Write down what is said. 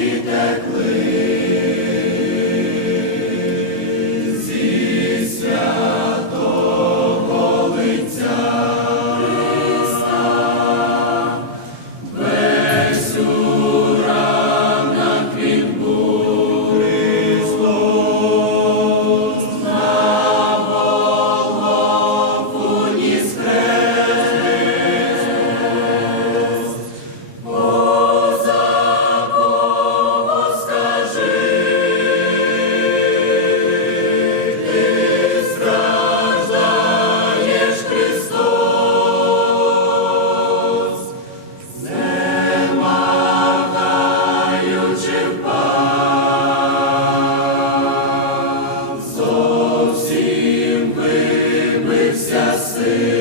be declared. nascer.